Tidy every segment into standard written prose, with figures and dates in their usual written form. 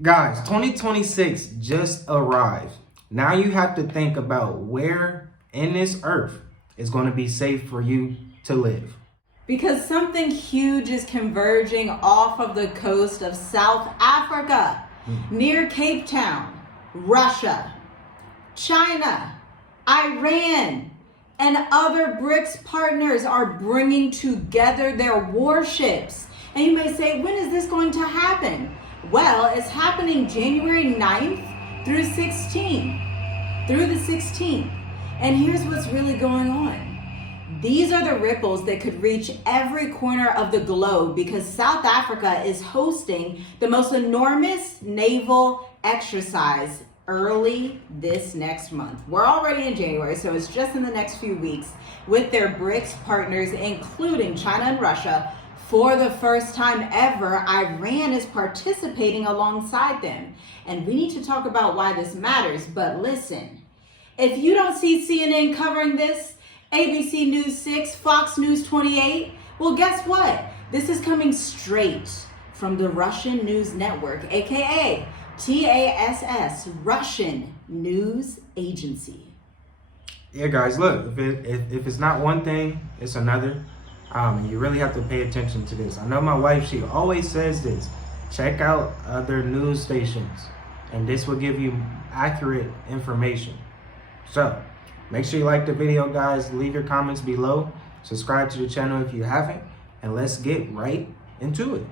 Guys, 2026 just arrived. Now you have to think about where in this earth is going to be safe for you to live. Because something huge is converging off of the coast of South Africa, near Cape Town. Russia, China, Iran, and other BRICS partners are bringing together their warships. And you may say, when is this going to happen? Well, it's happening January 9th through the 16th. And here's what's really going on. These are the ripples that could reach every corner of the globe because South Africa is hosting the most enormous naval exercise early this next month. We're already in January, so it's just in the next few weeks with their BRICS partners, including China and Russia. For the first time ever, Iran is participating alongside them. And we need to talk about why this matters. But listen, if you don't see CNN covering this, ABC News 6, Fox News 28, well, guess what? This is coming straight from the Russian News Network, aka TASS, Russian News Agency. Yeah, guys, look, if it's not one thing, it's another. You really have to pay attention to this. I know my wife, she always says this. Check out other news stations, and this will give you accurate information. So, make sure you like the video, guys. Leave your comments below. Subscribe to the channel if you haven't, and let's get right into it.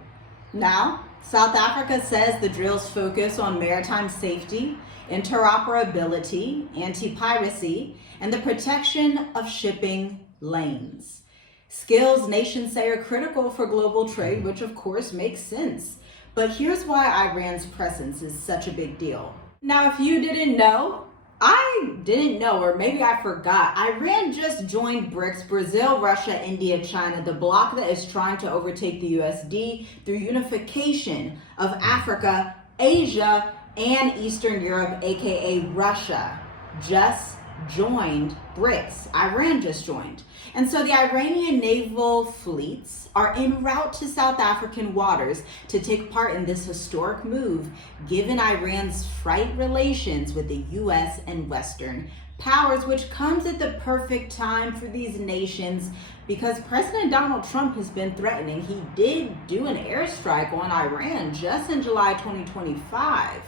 Now, South Africa says the drills focus on maritime safety, interoperability, anti-piracy, and the protection of shipping lanes. Skills nations say are critical for global trade, which of course makes sense. But here's why Iran's presence is such a big deal. Now, if you didn't know, or maybe I forgot, Iran just joined BRICS, Brazil, Russia, India, China, the bloc that is trying to overtake the USD through unification of Africa, Asia, and Eastern Europe, aka Russia, just joined BRICS. Iran just joined. And so the Iranian naval fleets are en route to South African waters to take part in this historic move, given Iran's frayed relations with the US and Western powers, which comes at the perfect time for these nations because President Donald Trump has been threatening. He did do an airstrike on Iran just in July 2025.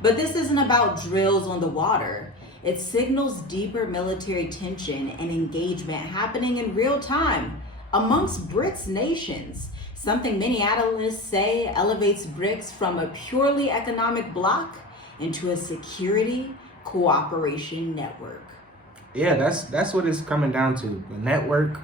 But this isn't about drills on the water. It signals deeper military tension and engagement happening in real time amongst BRICS nations, something many analysts say elevates BRICS from a purely economic bloc into a security cooperation network. Yeah, that's what it's coming down to. The network,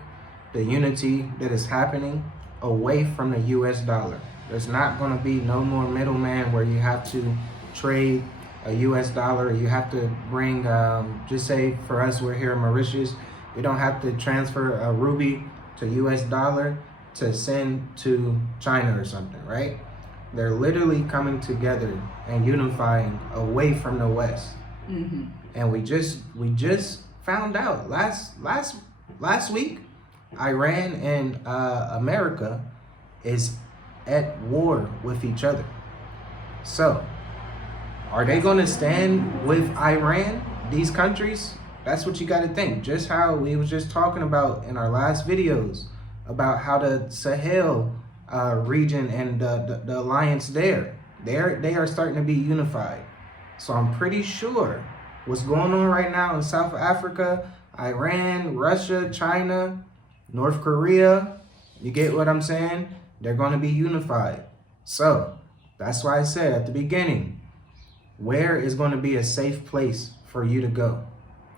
the unity that is happening away from the US dollar. There's not going to be no more middleman where you have to trade a US dollar. You have to bring, just say for us, we're here in Mauritius, we don't have to transfer a ruby to US dollar to send to China or something, right? They're literally coming together and unifying away from the West. Mm-hmm. And we just found out last week, Iran and America is at war with each other. So, are they going to stand with Iran, these countries? That's what you got to think. Just how we was just talking about in our last videos about how the Sahel region and the alliance there, they are starting to be unified. So I'm pretty sure what's going on right now in South Africa, Iran, Russia, China, North Korea, you get what I'm saying? They're going to be unified. So that's why I said at the beginning, where is going to be a safe place for you to go?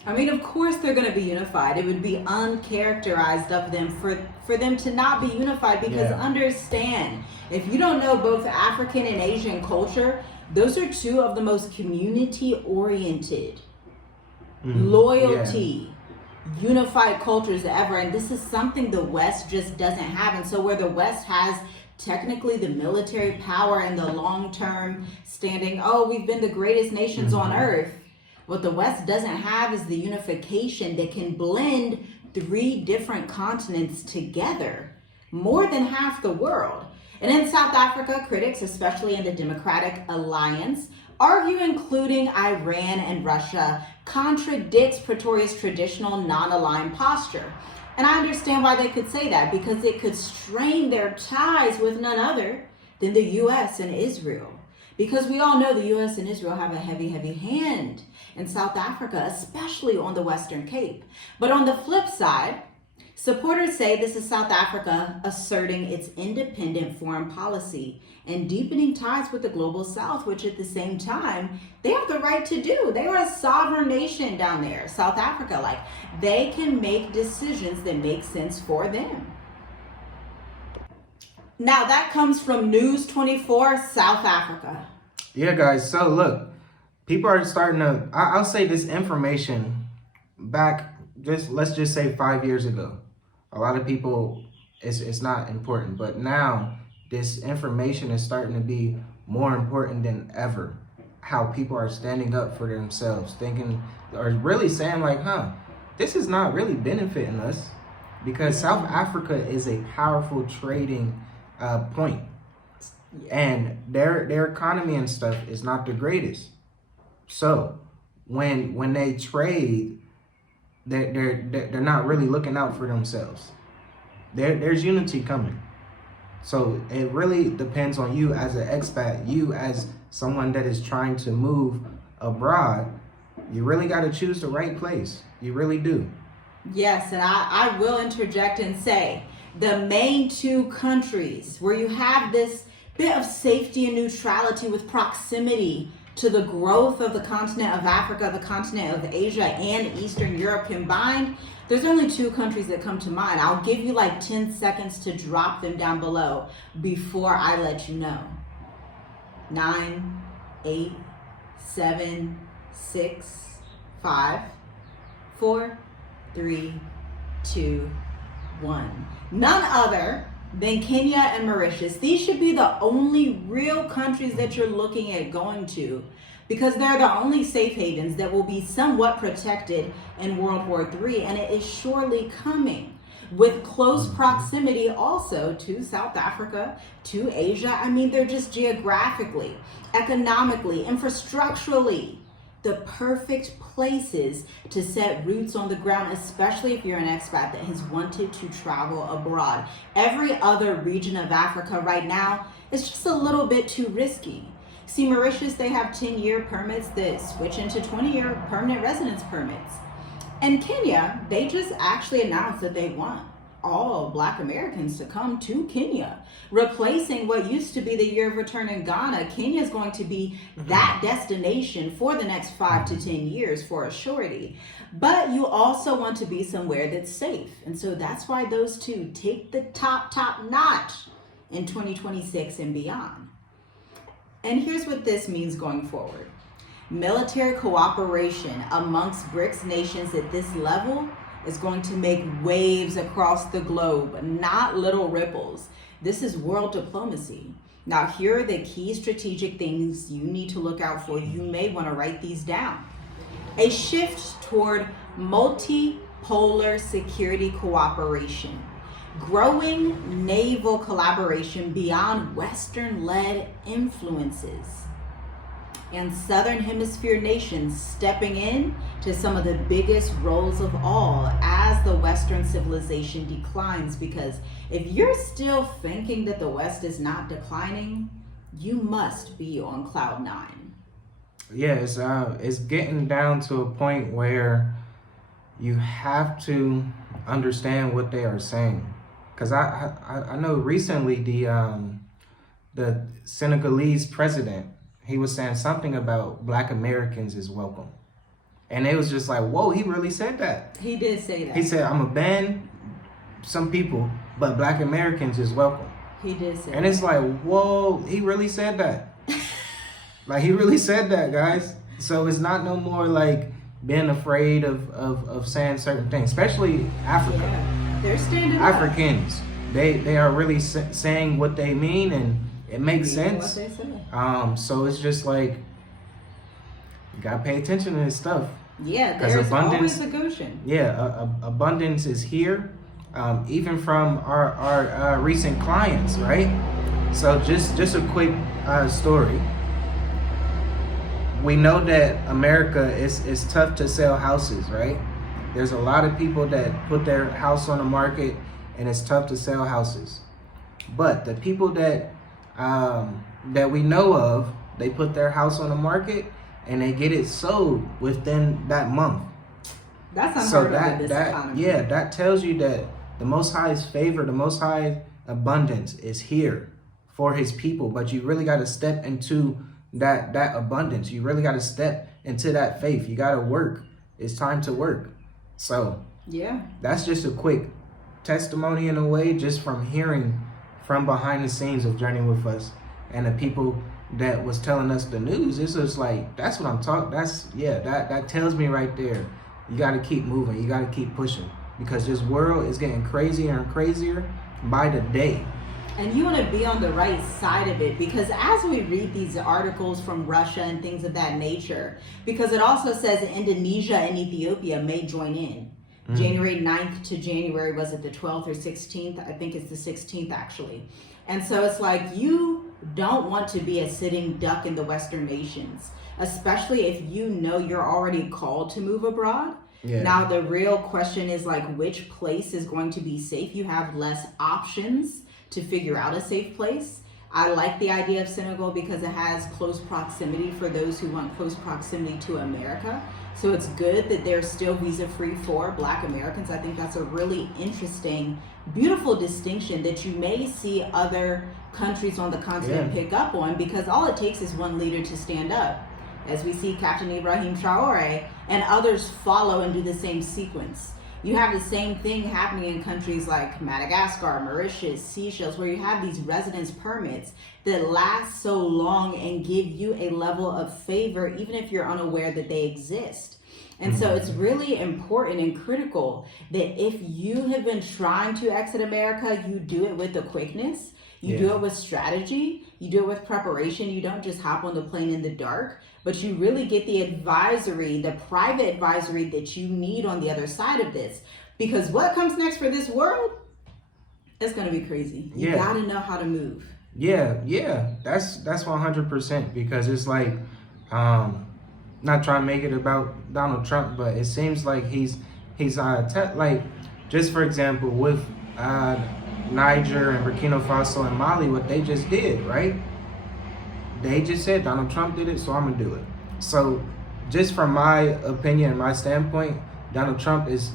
I mean, of course they're going to be unified. It would be uncharacterized of them for them to not be unified because understand, if you don't know both African and Asian culture, those are two of the most community-oriented, loyalty, unified cultures ever. And this is something the West just doesn't have. And so where the West has technically the military power and the long-term standing, oh, we've been the greatest nations on earth. What the West doesn't have is the unification that can blend 3 different continents together, more than half the world. And in South Africa, critics, especially in the Democratic Alliance, argue including Iran and Russia contradicts Pretoria's traditional non-aligned posture. And I understand why they could say that, because it could strain their ties with none other than the U.S. and Israel. Because we all know the U.S. and Israel have a heavy, heavy hand in South Africa, especially on the Western Cape. But on the flip side, supporters say this is South Africa asserting its independent foreign policy and deepening ties with the global South, which at the same time, they have the right to do. They are a sovereign nation down there, South Africa. Like, they can make decisions that make sense for them. Now, that comes from News 24, South Africa. Yeah, guys. So look, people are starting to, I'll say this information back, let's just say 5 years ago. A lot of people, it's not important, but now this information is starting to be more important than ever. How people are standing up for themselves, thinking, or really saying like, this is not really benefiting us, because South Africa is a powerful trading point. And their economy and stuff is not the greatest. So when they trade, they're not really looking out for themselves. There's unity coming. So it really depends on you as an expat, you as someone that is trying to move abroad. You really got to choose the right place. You really do. Yes, and I will interject and say the main two countries where you have this bit of safety and neutrality with proximity to the growth of the continent of Africa, the continent of Asia, and Eastern Europe combined, there's only two countries that come to mind. I'll give you like 10 seconds to drop them down below before I let you know. 9, 8, 7, 6, 5, 4, 3, 2, 1. None other than Kenya and Mauritius. These should be the only real countries that you're looking at going to, because they're the only safe havens that will be somewhat protected in World War III, and it is surely coming with close proximity also to South Africa, to Asia. I mean, they're just geographically, economically, infrastructurally, the perfect places to set roots on the ground, especially if you're an expat that has wanted to travel abroad. Every other region of Africa right now is just a little bit too risky. See, Mauritius, they have 10-year permits that switch into 20-year permanent residence permits. And Kenya, they just actually announced that they want all Black Americans to come to Kenya, replacing what used to be the year of return in Ghana. Kenya is going to be that destination for the next 5 to 10 years for a surety. But you also want to be somewhere that's safe. And so that's why those two take the top notch in 2026 and beyond. And here's what this means going forward. Military cooperation amongst BRICS nations at this level is going to make waves across the globe, not little ripples. This is world diplomacy. Now, here are the key strategic things you need to look out for. You may want to write these down. A shift toward multipolar security cooperation. Growing naval collaboration beyond Western-led influences. And Southern Hemisphere nations stepping in to some of the biggest roles of all as the Western civilization declines. Because if you're still thinking that the West is not declining, you must be on cloud 9. Yeah, it's getting down to a point where you have to understand what they are saying. Because I know recently the Senegalese president, he was saying something about Black Americans is welcome. And it was just like, whoa, he really said that. He did say that. He said, I'm going to ban some people, but Black Americans is welcome. He did say and that. It's like, whoa, he really said that. Like, he really said that, guys. So it's not no more like being afraid of saying certain things, especially Africa. Yeah, they're standing Africans, they are really saying what they mean, and it makes sense. What they say. So it's just like, you gotta pay attention to this stuff. Yeah, there's always a Goshen. Yeah, abundance is here. Even from our recent clients, right? So just a quick story. We know that America is tough to sell houses, right? There's a lot of people that put their house on the market, and it's tough to sell houses. But the people that we know of, they put their house on the market and they get it sold within that month. That's unheard of in this economy. Yeah, that tells you that the Most High's favor, the Most High abundance is here for His people. But you really got to step into that abundance. You really got to step into that faith. You got to work. It's time to work. So yeah, that's just a quick testimony in a way, just from hearing from behind the scenes of Journey With Us and the people that was telling us the news. It's just like, that's what I'm talking. That tells me right there. You got to keep moving. You got to keep pushing, because this world is getting crazier and crazier by the day. And you want to be on the right side of it, because as we read these articles from Russia and things of that nature, because it also says Indonesia and Ethiopia may join in. January 9th to January, was it the 12th or 16th? I think it's the 16th actually. And so it's like, you don't want to be a sitting duck in the Western nations, especially if you know you're already called to move abroad. Yeah. Now, the real question is like, which place is going to be safe? You have less options to figure out a safe place. I like the idea of Senegal because it has close proximity for those who want close proximity to America. So it's good that they're still visa-free for Black Americans. I think that's a really interesting, beautiful distinction that you may see other countries on the continent pick up on, because all it takes is one leader to stand up, as we see Captain Ibrahim Traore, and others follow and do the same sequence. You have the same thing happening in countries like Madagascar, Mauritius, Seychelles, where you have these residence permits that last so long and give you a level of favor, even if you're unaware that they exist. And so it's really important and critical that if you have been trying to exit America, you do it with the quickness, you do it with strategy, you do it with preparation. You don't just hop on the plane in the dark, but you really get the advisory, the private advisory that you need on the other side of this. Because what comes next for this world, it's going to be crazy. You got to know how to move. Yeah, that's 100%, because it's like, not trying to make it about Donald Trump, but it seems like he's like, just for example, with Niger and Burkina Faso and Mali, what they just did, right? They just said Donald Trump did it, so I'm gonna do it. So just from my opinion, my standpoint, Donald Trump is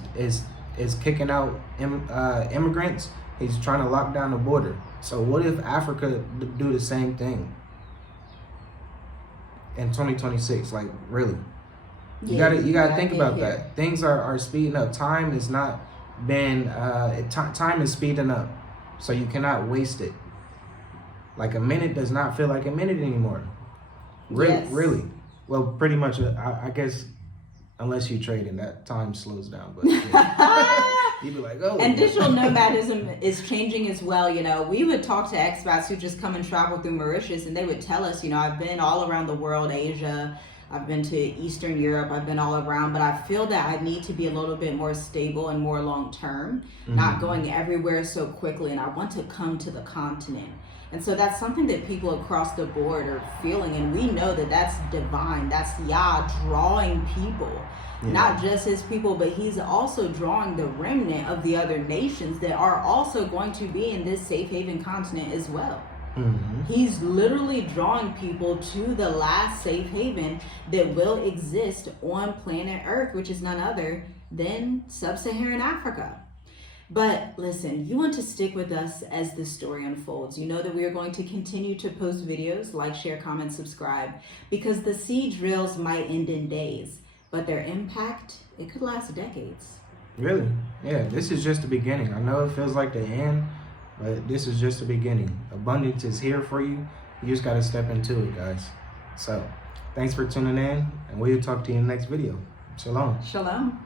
kicking out immigrants. He's trying to lock down the border. So what if Africa do the same thing in 2026? Like, really? You gotta think about that. Things are speeding up. Time is not been time is speeding up, so you cannot waste it. Like, a minute does not feel like a minute anymore. Really. Well, pretty much, I guess, unless you trade and that time slows down. But you'd be like, oh. And digital nomadism is changing as well. You know, we would talk to expats who just come and travel through Mauritius, and they would tell us, you know, I've been all around the world, Asia, I've been to Eastern Europe, I've been all around, but I feel that I need to be a little bit more stable and more long-term, not going everywhere so quickly, and I want to come to the continent. And so that's something that people across the board are feeling, and we know that that's divine. That's Yah drawing people, not just his people, but he's also drawing the remnant of the other nations that are also going to be in this safe haven continent as well. He's literally drawing people to the last safe haven that will exist on planet Earth, which is none other than sub-Saharan Africa. But listen, you want to stick with us as this story unfolds. You know that we are going to continue to post videos, like, share, comment, subscribe, because the siege drills might end in days, but their impact, it could last decades. Really? Yeah, this is just the beginning. I know it feels like the end, but this is just the beginning. Abundance is here for you. You just got to step into it, guys. So, thanks for tuning in, and we'll talk to you in the next video. Shalom. Shalom.